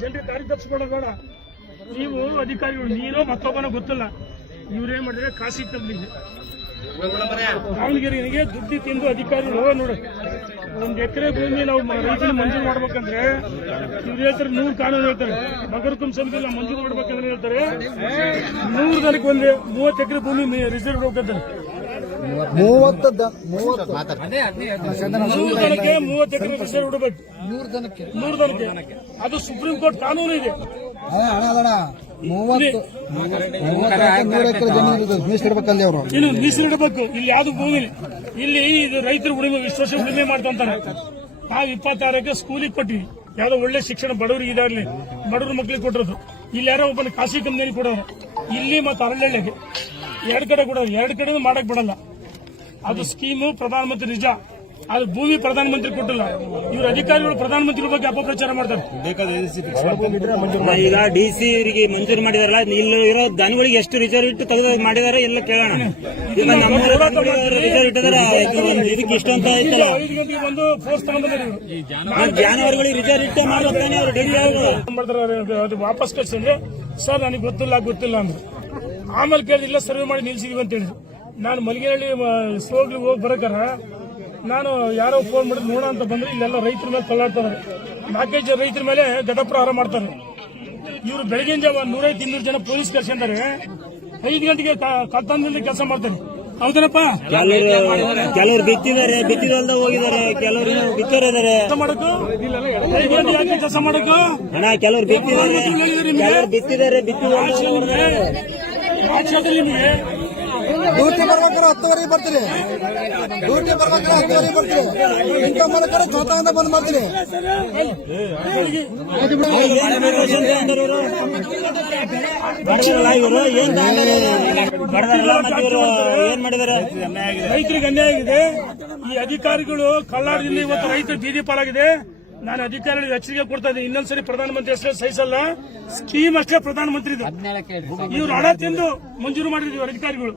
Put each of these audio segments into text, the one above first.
ಜನರಿಗೆ ದಾರಿ ತಪ್ಪಿಸ್ಕೊಳ್ಳೋದು ಬೇಡ. ನೀವು ಅಧಿಕಾರಿಗಳು, ನೀನು ಮತ್ತೊಬ್ಬನ ಗೊತ್ತಿಲ್ಲ. ಇವ್ರೇನ್ ಮಾಡಿದ್ರೆ ಖಾಸಗಿ ಕಂಪ್ನಿಗೆ ದಾವಣಗೆರೆಗೆ ದುಡ್ಡಿ ತಿಂದು ಅಧಿಕಾರಿಗಳು ನೋಡಿ. ಒಂದ್ ಎಕರೆ ಭೂಮಿ ನಾವು ರೈತರು ಮಂಜೂರು ಮಾಡ್ಬೇಕಂದ್ರೆ ಇವ್ರು ಹೇಳ್ತಾರೆ ನೂರು ಕಾನೂನು ಹೇಳ್ತಾರೆ. ನಗರ ಸಮಿತಿಲ್ಲ ಮಂಜೂರು ಮಾಡ್ಬೇಕಂದ್ರೆ ಹೇಳ್ತಾರೆ. ನೂರು ತಾರೀಕು ಒಂದು ಮೂವತ್ತು ಎಕರೆ ಭೂಮಿ ರಿಸರ್ವ್ ಹೋಗ್ತಾರೆ ಮೂವತ್ತು ಮೂವತ್ತು. ನೂರು ಜನಕ್ಕೆ ಮೂವತ್ತು ಎಕರೆ ರಿಸರ್ವ್ ಇಡಬೇಕು ನೂರು ಜನಕ್ಕೆ ನೂರು ಜನಕ್ಕೆ ಅದು ಸುಪ್ರೀಂ ಕೋರ್ಟ್ ಕಾನೂನು ಇದೆ. ಮೂವತ್ತು. ಮೂವತ್ತು ಎಕರೆ, ಜಮೀನು ಮೀಸಲಿಡ್ಬೇಕಲ್ಲಿ ಅವರು. ಇನ್ನು ಮೀಸಲಿಡಬೇಕು ಇಲ್ಲಿ ಯಾವ್ದು ಭೂಮಿ ಇಲ್ಲ. ಇಲ್ಲಿ ಇದು ರೈತರು ಉಳಿಮೆ ಇಷ್ಟು ವರ್ಷ ಉಳಿಮೆ ಮಾಡ್ಕೊಂತಾರೆ ನಾವು ಇಪ್ಪತ್ತಾರಕ್ಕೆ ಸ್ಕೂಲಿಗೆ ಕೊಟ್ಟಿವಿ. ಯಾವ್ದೋ ಒಳ್ಳೆ ಶಿಕ್ಷಣ ಬಡವರಿಗೆ ಇದಾಗ್ಲಿ. ಬಡವ್ರ ಮಕ್ಳಿಗೆ ಕೊಟ್ಟರು ಇಲ್ಲಿ ಯಾರೋ ಒಬ್ಬನ ಖಾಸಗಿ ಕಂಪ್ನಿಯಲ್ಲಿ ಕೊಡೋರು. ಇಲ್ಲಿ ಮತ್ತೆ ಅರಳ್ಳೆಗೆ ಎರಡು ಕಡೆ ಕೊಡೋರು. ಎರಡು ಕಡೆ ಮಾಡಕ್ ಬಿಡಲ್ಲ. ಅದು ಸ್ಕೀಮು ಪ್ರಧಾನಮಂತ್ರಿ ನಿಜ. ಅದು ಭೂಮಿ ಪ್ರಧಾನಮಂತ್ರಿ ಕೊಟ್ಟಿಲ್ಲ. ಇವರು ಅಧಿಕಾರಿಗಳು ಪ್ರಧಾನಮಂತ್ರಿ ಬಗ್ಗೆ ಅಪಪ್ರಚಾರ ಮಾಡ್ತಾರೆ. ಈಗ ಡಿಸಿ ಇವರಿಗೆ ಮಂಜೂರು ಮಾಡಿದಾರಲ್ಲ ಇಲ್ಲಿ ಇರೋ ದನಗಳಿಗೆ ಎಷ್ಟು ರಿಸರ್ವ್ ಇಟ್ಟು ತೆಗೆದು ಮಾಡಿದಾರೆ ಎಲ್ಲ ಕೇಳೋಣ. ರಿಸರ್ವ್ ಇಟ್ಟಿದಾರೆ ಇದಕ್ಕೆ ಇಷ್ಟು ಅಂತ ಐತಲ್ಲ ಒಂದು ಫೋರ್ಸ್ ತಗೊಂಡ್ಬಂದ್ರೆ ಇವ್ರು. ಜಾನುವಾರುಗಳಿಗೆ ರಿಸರ್ವ್ ಇಟ್ಟು ಮಾಡ್ತಾನೆ ಅವ್ರು ಡೈಲಿ ಅದು ವಾಪಸ್ ಕಳ್ಸಂದ್ರೆ ಸರ್ ನನಗೆ ಗೊತ್ತಿಲ್ಲ ಗೊತ್ತಿಲ್ಲ ಅಂದ್ರೆ. ಆಮೇಲೆ ಕೇಳಿದ್ರೆ ಸರ್ವೆ ಮಾಡಿ ನಿಲ್ಸಿದೀವಿ ಅಂತ ಹೇಳಿದ್ರು ನಾನು ಮಲಗೇಹಳ್ಳಿ ಸೋಗ್ಲಿಗೆ ಹೋಗಿ ಬರಕಾರ ನಾನು ಯಾರೋ ಫೋನ್ ಮಾಡಿದ್ರೆ ನೋಡ ಅಂತ ಬಂದ್ರೆ ಇಲ್ಲೆಲ್ಲ ರೈತರ ಮೇಲೆ ತಳ್ಳಾಡ್ತಾರೆ. ನಾಲ್ಕೈದು ಜನ ರೈತರ ಮೇಲೆ ಘಟಪ್ರಹಾರ ಮಾಡ್ತಾರೆ. ಇವರು ಬೆಳಗಿನ ಜಾವ ನೂರೈದು ಇನ್ನೂರು ಜನ ಪೊಲೀಸ್ ಕರ್ಸ್ಕೊಂತಾರೆ ಐದು ಗಂಟೆಗೆ ಕತ್ತಂದಲ್ಲಿ ಕೆಲಸ ಮಾಡ್ತಾರೆ. ಹೌದನಪ್ಪ? ಕೆಲವರು ಬಿತ್ತಿದ್ದಾರೆ ಬಿತ್ತಿದಲ್ದ ಹೋಗಿದ್ದಾರೆ ಕೆಲವರು ಬಿತ್ತಾರೆ ಇದಾರೆ ಕೆಲಸ ಮಾಡಕ್ಕೂ? ಹಣ ಕೆಲವ್ರು ಬಿತ್ತಿದ್ದಾರೆ ಬಿತ್ತಿದ್ದಾರೆ ಬಿತ್ತಿದಲ್ದ ನಿಮಗೆ? ಡ್ಯೂಟಿ ಬರ್ಬೇಕಾದ್ರೆ ಹತ್ತುವರೆಗೆ ಬರ್ತೀರಿ ಡ್ಯೂಟಿ ಬರ್ಬೇಕಾದ್ರೆ ಹತ್ತುವರೆಗೆ ಬರ್ತೀರಿ ಇಂಥ ಮಾಡ್ಕೊಂಡು ಸ್ವತಃ ಬಂದ್ ಮಾಡ್ತೀರಿ ಏನ್ ರೈತರಿಗೆ ಅನ್ಯಾಯ ಆಗಿದೆ. ಈ ಅಧಿಕಾರಿಗಳು ಕಲ್ಲಾರದಿಂದ ಇವತ್ತು ರೈತರು ಬೀದಿ ಪಾಲಾಗಿದೆ. ನಾನು ಅಧಿಕಾರಿಗಳಿಗೆ ಎಚ್ಚರಿಕೆ ಕೊಡ್ತಾ ಇದ್ದೀನಿ. ಇನ್ನೊಂದ್ಸರಿ ಪ್ರಧಾನಮಂತ್ರಿ ಹೆಸರು ಸಹಿಸಲ್ಲ. ಸ್ಕೀಮ್ ಅಷ್ಟೇ ಪ್ರಧಾನಮಂತ್ರಿ ಇವ್ರು ಹಣ ತಿಂದು ಮಂಜೂರು ಮಾಡಿದ್ರು ಅಧಿಕಾರಿಗಳು.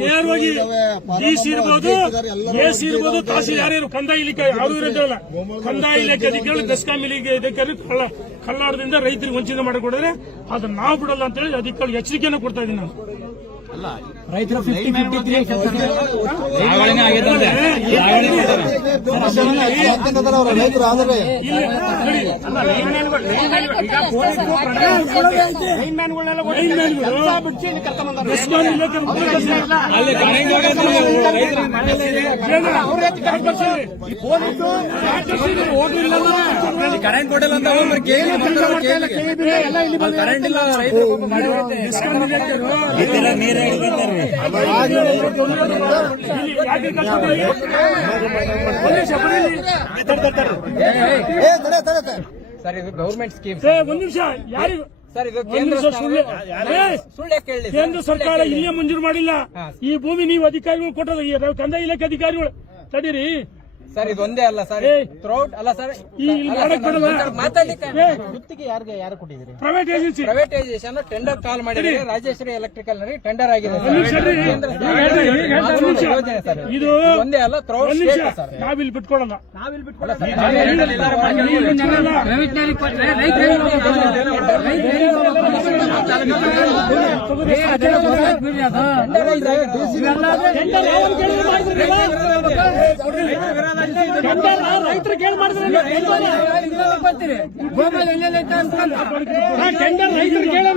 ನೇರವಾಗಿ ಡಿಸಿ ಡಿ ಸಿ ಇರ್ಬೋದು ಎಸಿ ಎ ಸಿ ಇರ್ಬೋದು ತಹಸೀಲ್ ಯಾರ್ಯಾರು ಕಂದಾಯ ಇಲಾಖೆ ಯಾರು ಇರೋದಿಲ್ಲ ಕಂದಾಯ ಇಲಾಖೆ ಅಧಿಕಾರಿಗಳು ಬೆಸ್ಕಾಂ ಇಲಾಖೆ ಅಧಿಕಾರಿ ಕಲ್ಲಾಡದಿಂದ ರೈತರಿಗೆ ವಂಚಿತ ಮಾಡಿಕೊಡಿದ್ರೆ ಅದನ್ನ ನಾವು ಬಿಡಲ್ಲ ಅಂತ ಹೇಳಿ ಅಧಿಕಾರಿ ಎಚ್ಚರಿಕೆಯನ್ನು ಕೊಡ್ತಾ ಇದ್ದೀನಿ ನಾನು. ಅವ್ರ ರೈತರು ಆದ್ರೆ ಕರೆಂಟ್ ಕೊಡಲ್ಲ ಅಂತ ಕರೆಂಟ್ ಇಲ್ಲ ನೀರೇ ಹಿಡಿದಿದ್ದಾರೆ ಸರ್ ಇದು ಗೌರ್ಮೆಂಟ್ ಸ್ಕೀಮ್ ಒಂದ್ ನಿಮಿಷ ಯಾರಿಗೂ ಸರ್ ಇದು ಕೇಂದ್ರ ಸುಳ್ಳು. ಕೇಳಿ ಕೇಂದ್ರ ಸರ್ಕಾರ ಇಲ್ಲೇ ಮಂಜೂರು ಮಾಡಿಲ್ಲ. ಈ ಭೂಮಿ ನೀವು ಅಧಿಕಾರಿಗಳು ಕೊಟ್ಟದ ಕಂದಾಯ ಇಲಾಖೆ ಅಧಿಕಾರಿಗಳು. ತಡೀರಿ. ಸರ್ ಇದು ಒಂದೇ ಅಲ್ಲ ಸರ್. ಥ್ರೌಟ್ ಅಲ್ಲ ಸರ್ ಮಾತಾಡ್ಲಿಕ್ಕೆ ಗುತ್ತಿಗೆ ಯಾರಿಗೆ ಯಾರು ಕೊಟ್ಟಿದ್ದೀರಿ? Private agency privatisation tender call ಮಾಡಿದ್ರೆ ರಾಜೇಶ್ವರಿ ಎಲೆಕ್ಟ್ರಿಕಲ್ನಲ್ಲಿ ಟೆಂಡರ್ ಆಗಿದೆ. ಯೋಜನೆ ಸರ್. ಇದು. ಒಂದೇ ಅಲ್ಲ ಥ್ರೌಟ್ ಸರ್ ನಾವಿಲ್ಲಿ ಬಿಟ್ಕೊಡಲ್ಲ ನಾವಿಲ್ಲಿ ರೈತರು ಕೇಳಿ ಮಾಡಿದ್ರೆ ಟೆಂಡರ್ ರೈತರು ಕೇಳಿ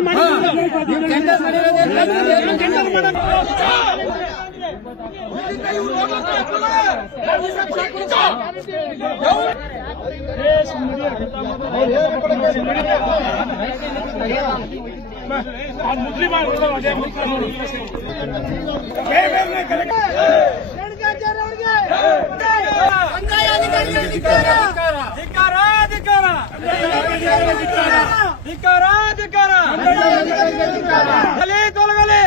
ಮುಸ್ಲಿಂ ಅದೇ ಮುಸ್ಲಿಂ ತೊಲಗಲಿ. ಧಿಕಾರ ತೊಲಗಲಿ